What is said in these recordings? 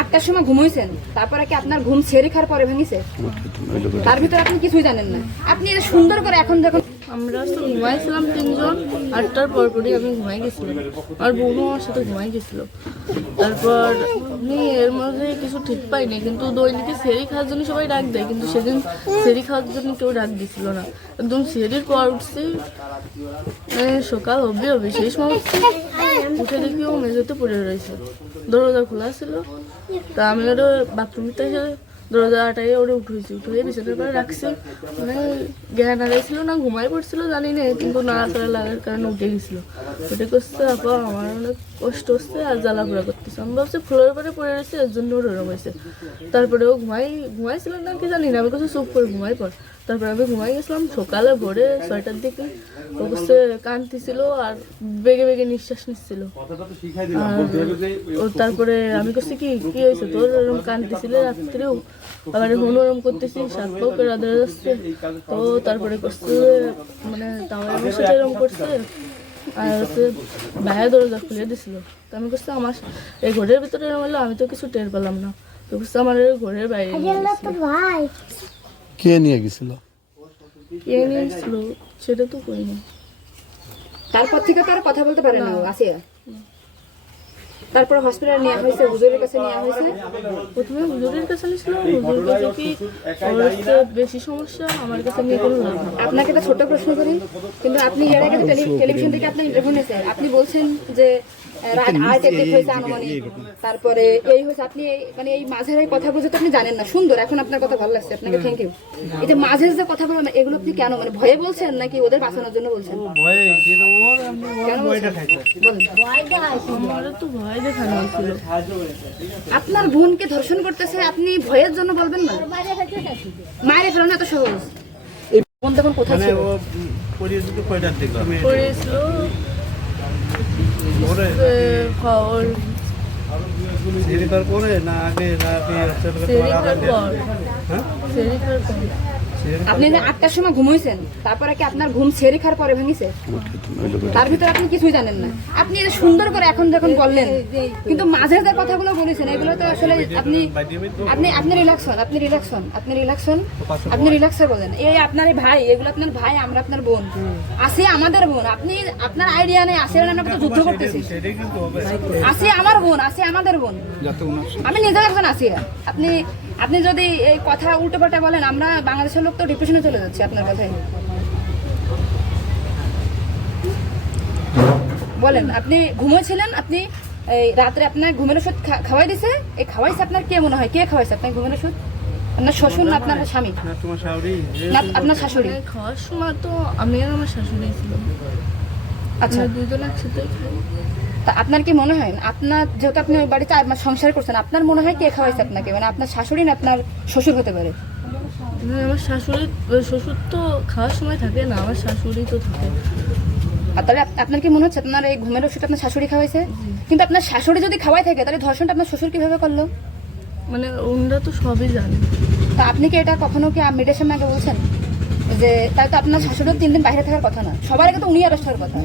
আটটার সময় ঘুমাইছেন তারপরে কি আপনার ঘুম ছেড়ে খাওয়ার পরে ভেঙেছে? তার ভিতরে আপনি কিছুই জানেন না। আপনি এটা সুন্দর করে এখন যখন আমরা তো ঘুমাইছিলাম তিনজন, আটটার পর পরই আমি ঘুমাই গেছিলাম। আর বৌমা আমার সাথে ঘুমাই গেছিল। তারপর আমি এর মধ্যে কিছু ঠিক পাইনি, কিন্তু দৈনিকে সেরি খাওয়ার জন্য সবাই ডাক দেয়, কিন্তু সেদিন সেরি খাওয়ার জন্য কেউ ডাক দিছিল না। একদম সেরির পর উঠছি সকাল হবে হবে সেই সময় উঠে দেখি ও মেঝেতে পড়ে রয়েছে। দরজা খোলা ছিল। তা আমি ওটা বাথরুমতে এসে দরজা আটাই ওরে উঠেছি উঠে বিছানার পরে রাখছি। মানে জ্ঞান হারাইছিল না, ঘুমাই পড়ছিল, জানি না, কিন্তু নাড়াচাড়া লাগার কারণে উঠে গেছিল। উঠে করছে আপা আমার অনেক কষ্ট হচ্ছে আর জ্বালা পোড়া করতেছে। আমি ভাবছি ফ্লোরের পরে পড়ে রয়েছে, এর জন্য ওর ওরম হয়েছে। তারপরে ও ঘুমাই ঘুমাইছিল না, কি জানি না, আমি কাছে চুপ করে ঘুমাই পর তারপরে আমি ঘুমাই গেছিলাম, সকালে ভোরে ছয়টার দিকে কাছে কাঁদতেছিল আর বেগে বেগে নিঃশ্বাস নিচ্ছিল। তারপরে আমি করছি কি কি হয়েছে? তোর এরকম কাঁদতেছিল রাত্রেও? আবার এখন ওরম করতেছি, সাত পাও করে রাধে যাচ্ছে তো তারপরে করছে মানে তাও আমার সাথে এরকম করছে, আর হচ্ছে বাইরে দরজা খুলে দিছিল। তো আমি করছি আমার এই ঘরের ভিতরে হলো, আমি তো কিছু টের পেলাম না। তো করছে আমার ঘরের বাইরে। কে নিয়ে গেছিল? কে নিয়ে গেছিল? সেটা তো করিনি তারপর থেকে তো কথা বলতে পারে না আসিয়া। তারপর হসপিটাল নেওয়া হয়েছে হুজুরের কাছে নেওয়া হয়েছে। প্রথমে হুজুরের কাছে নিয়েছিলাম হুজুর কাছে কি বেশি সমস্যা আমার কাছে নিয়ে কোনো লাভ আপনাকে তো ছোট প্রশ্ন করি কিন্তু আপনি এর আগে টেলিভিশন থেকে আপনি ইন্টারভিউ নিয়েছেন আপনি বলছেন যে তারপরে এই হয়েছে আপনি এই- মানে এই মাঝের এই কথা বুঝে তো আপনি জানেন না। সুন্দর এখন আপনার কথা ভালো লাগছে আপনাকে থ্যাংক ইউ এই যে মাঝের যে কথা বলেন এগুলো আপনি কেন মানে ভয়ে বলছেন নাকি ওদের বাঁচানোর জন্য বলছেন? আপনার বোনকে ধর্ষণ করতেছে আপনি ভয়ের জন্য বলবেন না? মায়ের ফেরানো এত সহজ। এই বোন তখন কোথায় ছিল পরিস্থিতি কয়টার দিকে আমি পড়েছিল পরে না আগে না আগে হ্যাঁ? আপনি যে আটটার সময় ঘুমাইছেন, তারপরে কি আপনার ঘুম ছেড়ে খাওয়ার পরে ভেঙেছে? তার ভিতরে আপনি কিছুই জানেন না। আপনি সুন্দর করে এখন যখন বললেন, কিন্তু মাঝে যে কথাগুলো বলেছেন, এগুলো তো আসলে আপনি আপনি আপনি রিল্যাক্স হন, আপনি রিল্যাক্স হন, আপনি রিল্যাক্স হন, আপনি রিল্যাক্স বলেন। এই আপনার ভাই, এগুলো আপনার ভাই, আমরা আপনার বোন। আসে আমাদের বোন। আপনি আপনার আইডিয়া নেই, আসে আমরা তো যুদ্ধ করতেছি। আসে আমার বোন, আসে আমাদের বোন। আমি নিজে এখন আসি। আপনি আপনি যদি এই কথা উল্টো পাল্টা বলেন, আমরা বাংলাদেশের লোক তো ডিপ্রেশনে চলে যাচ্ছি আপনার কথায় বলেন আপনি ঘুমোছিলেন আপনি এই রাত্রে আপনার ঘুমের ওষুধ খাওয়াই দিছে? এই খাওয়াইছে আপনার কে মনে হয়? কে খাওয়াইছে আপনার ঘুমের ওষুধ? আপনার শ্বশুর না আপনার স্বামী? না তোমার শাওরি না আপনার শাশুড়ি? খাওয়ার সময় তো আমি আর আমার শাশুড়ি ছিলাম। আচ্ছা। দুজন একসাথে তা আপনার কি মনে হয়? আপনার যেহেতু আপনি ওই বাড়িতে সংসার করছেন আপনার মনে হয় কে খাওয়াইছে আপনাকে? মানে আপনার শাশুড়ি না আপনার শ্বশুর হতে পারে? আমার শাশুড়ি শ্বশুর তো খাওয়ার সময় থাকে না আমার শাশুড়ি তো থাকে। আর তাহলে আপনার কি মনে হচ্ছে আপনার এই ঘুমের ওষুধ আপনার শাশুড়ি খাওয়াইছে? কিন্তু আপনার শাশুড়ি যদি খাওয়াই থাকে তাহলে ধর্ষণটা আপনার শ্বশুর কীভাবে করল? মানে ওনারা তো সবই জানে। তা আপনি কি এটা কখনো কি মিডিয়ার সামনে আগে বলছেন? যে তাই তো আপনার শাশুড়িও তিন দিন বাইরে থাকার কথা না। সবার আগে তো উনি অ্যারেস্ট হওয়ার কথা।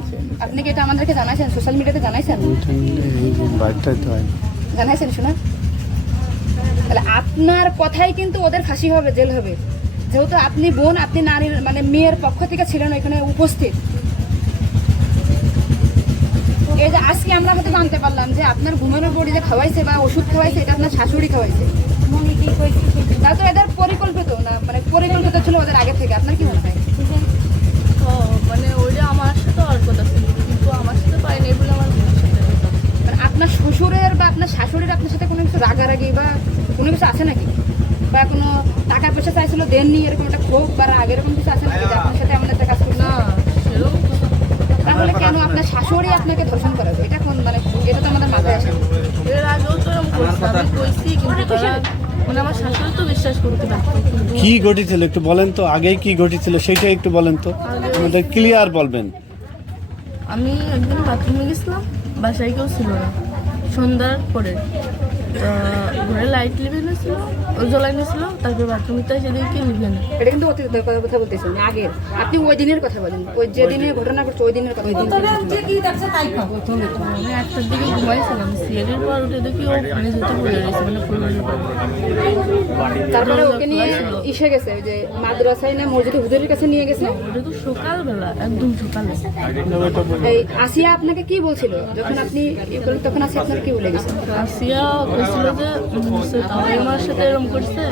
আপনি কি এটা আমাদেরকে জানাইছেন? সোশ্যাল মিডিয়াতে জানাইছেন? জানাইছেন শোনা আপনার কথাই কিন্তু ওদের ফাঁসি হবে জেল হবে। যেহেতু আপনি বোন আপনি নারীর মানে মেয়ের পক্ষ থেকে ছিলেন এখানে উপস্থিত। এই যে আজকে আমরা হয়তো জানতে পারলাম যে আপনার ঘুমের বড়ি যে খাওয়াইছে বা ওষুধ খাওয়াইছে এটা আপনার শাশুড়ি খাওয়াইছে। তা তো এদের পরিকল্পিত না মানে পরিকল্পিত ছিল ওদের আগে থেকে আপনার কি মনে হয়? মানে ওইটা আমার সাথে আর কথা ছিল কিন্তু আমার সাথে পাইনি বলে আমার বোনের সাথে কথা। মানে আপনার শ্বশুরের বা আপনার শাশুড়ির আপনার সাথে কোনো কিছু রাগারাগি বা কোনো কিছু আছে নাকি? বা কোনো টাকা পয়সা চাইছিল দেননি এরকম একটা ক্ষোভ বা রাগ এরকম কিছু আছে নাকি আপনার সাথে এমন একটা কাজ করছে? তাহলে কেন আপনার শাশুড়ি আপনাকে ধর্ষণ করাবে এটা কোন মানে এটা তো আমাদের মাথায় আসে। এর আগেও তো আমি কইছি কিন্তু মানে আমার শাশুড়ি তো বিশ্বাস করতে কি ঘটেছিল একটু বলেন তো আগেই কি ঘটেছিল সেটা একটু বলেন তো আমাদের ক্লিয়ার বলবেন। আমি একদিন বাথরুমে গেছিলাম বাসায় কেউ ছিল না। সন্ধ্যার পরে। তা ঘরে লাইট লিভে নিয়েছিল জ্বলাই নিয়েছিল তারপর বাথরুমটা দেখি লিভে না এটা কিন্তু অতীতের কথা কথা বলতেছেন আগের। আপনি ওই দিনের কথা বলেন ওই যে দিনে। ঘটনা ঘটছে ওই দিনের কথা। আমি একটার দিকে ঘুমাইছিলাম সিএডির পর উঠে দেখি ও পানি যেতে পড়ে রয়েছে মানে পর তারপরে ওকে নিয়ে ইসে গেছে ওই যে মাদ্রাসায় না মসজিদে হুজুরের কাছে নিয়ে গেছে। ওটা তো সকালবেলা একদম সকালে। এই আসিয়া আপনাকে কি বলছিল? যখন আপনি তখন আসিয়া আপনার কি বলে গেছে? আসিয়া বলছিল যে আমার সাথে এরকম করছে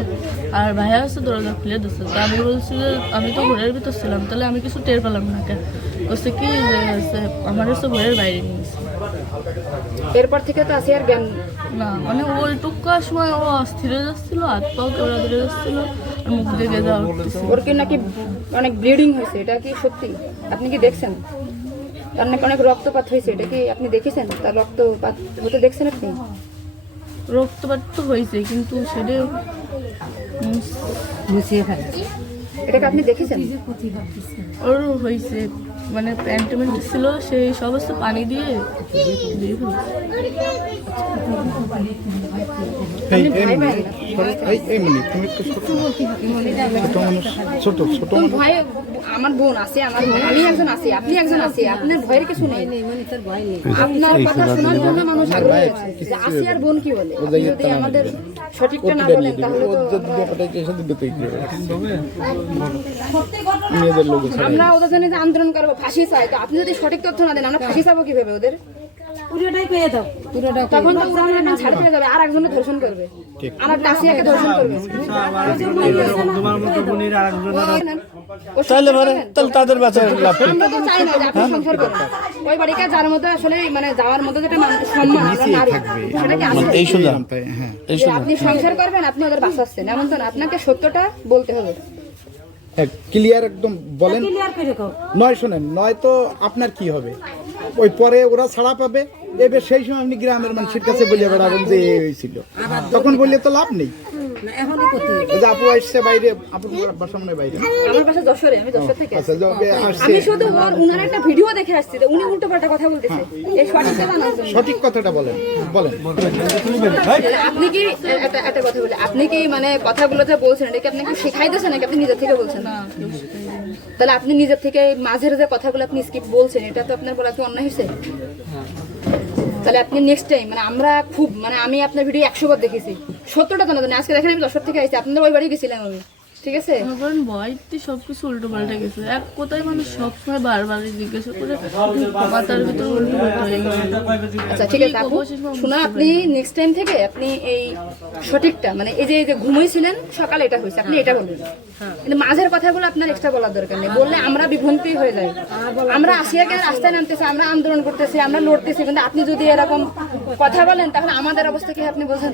আর ভাইয়া আছে দরজা খুলে দিচ্ছে তো আমি বলছি যে আমি তো ঘরের ভিতর ছিলাম তাহলে আমি কিছু টের পেলাম না কেন বলছে কি যে আমার হচ্ছে ঘরের বাইরে নিয়ে গেছে। এরপর থেকে তো আসিয়ার জ্ঞান না মানে ওইটুকার সময় ও অস্থির হয়ে যাচ্ছিল হাত পাও কেমন ধরে যাচ্ছিল আর মুখ দিয়ে উঠতেছে ওর কি নাকি অনেক ব্লিডিং হয়েছে এটা কি সত্যি? আপনি কি দেখছেন? তার নাকি অনেক রক্তপাত হয়েছে এটা কি আপনি দেখেছেন? তার রক্তপাত হতে দেখছেন আপনি? রক্তপাত তো হয়েছে কিন্তু সেটা উম, এটাকে আপনি দেখেছেন? ওর হয়েছে। মানে প্যান্ট ম্যান্ট ছিল সেই সমস্ত পানি দিয়ে দিয়ে। আমি একজন আছি আপনি একজন আছে আপনার ভয়ের কিছু নেই আপনার কথা শোনার জন্য মানুষ আর বোন কি বলে যদি আমাদের সঠিকটা না বলেন তাহলে আমরা ওদের জন্য আন্দোলন করব ফাঁসি চাই তো আপনি যদি সঠিক তথ্য না দেন আমরা ফাঁসি চাবো কীভাবে ওদের তখন তো ওরা একদম ছাড় পেয়ে যাবে আর ধর্ষণ করবে। আর ধর্ষণ করবে। তোমার মতো বোনের ও তাহলে সংসার মানে করবেন? তাহলে তাদের লাভ আমরা তো চাই না যে আপনি সংসার করেন ওই বাড়িতে যার মধ্যে আসলে মানে যাওয়ার মধ্যে যেটা মানুষ সম্মান আমরা নারী। সেটা কি আছে? এই সোজা এই যে আপনি সংসার করবেন আপনি ওদের বাঁচাচ্ছেন। এমন তো না আপনাকে সত্যটা বলতে হবে। ক্লিয়ার একদম বলেন। নয় শোনেন নয় তো আপনার কি হবে? ওই পরে ওরা ছাড়া পাবে। এবার সেই সময় আপনি গ্রামের মানুষের কাছে বলে বেড়াবেন যে এ হয়েছিল। তখন বললে তো লাভ নেই। ওই যে আপু আসছে বাইরে আপুর বাসা বাইরে। আমার পাশে যশোরে আমি যশোর থেকে। আচ্ছা যবে আসছে। আমি শুধু ওর উনার একটা ভিডিও দেখে আসছি যে উনি উল্টো পাল্টা কথা বলতেছে। এই জন্য সঠিক কথাটা বলেন বলেন। আপনি কি একটা একটা কথা বলি আপনি কি মানে কথাগুলো যে বলছেন এটা কি আপনি কি শেখাইতেছেন নাকি আপনি নিজের থেকে বলছেন? না তাহলে আপনি নিজের থেকে মাঝের যে কথাগুলো আপনি স্কিপ বলছেন এটা তো আপনার বলা কি অন্যায় হয়েছে? তাহলে আপনি নেক্সট টাইম মানে আমরা খুব মানে আমি আপনার ভিডিও একশো বার দেখেছি। সত্তরটা তো না জানি। আজকে দেখেন আমি দশটার থেকে আসছি আপনাদের ওই বাড়ি গেছিলাম আমি। ঠিক আছে? মনে করেন ভয়তে সবকিছু উল্টো পাল্টে গেছে। এক কোথায় মানুষ সবসময় বারবার জিজ্ঞাসা করে মাথার ভিতর উল্টো পাল্টা হয়ে গেছে। আচ্ছা ঠিক আছে আপু। শোনা আপনি নেক্সট টাইম থেকে আপনি এই সঠিকটা মানে এই যে এই যে ঘুমাইছিলেন সকালে এটা হয়েছে আপনি এটা বলবেন কিন্তু মাঝের কথাগুলো আপনার এক্সট্রা বলার দরকার নেই। বললে আমরা বিভ্রান্তি হয়ে যাই। আমরা আসিয়াকে রাস্তায় নামতেছি আমরা আন্দোলন করতেছি আমরা লড়তেছি কিন্তু আপনি যদি এরকম কথা বলেন তাহলে আমাদের অবস্থা কি আপনি বোঝেন?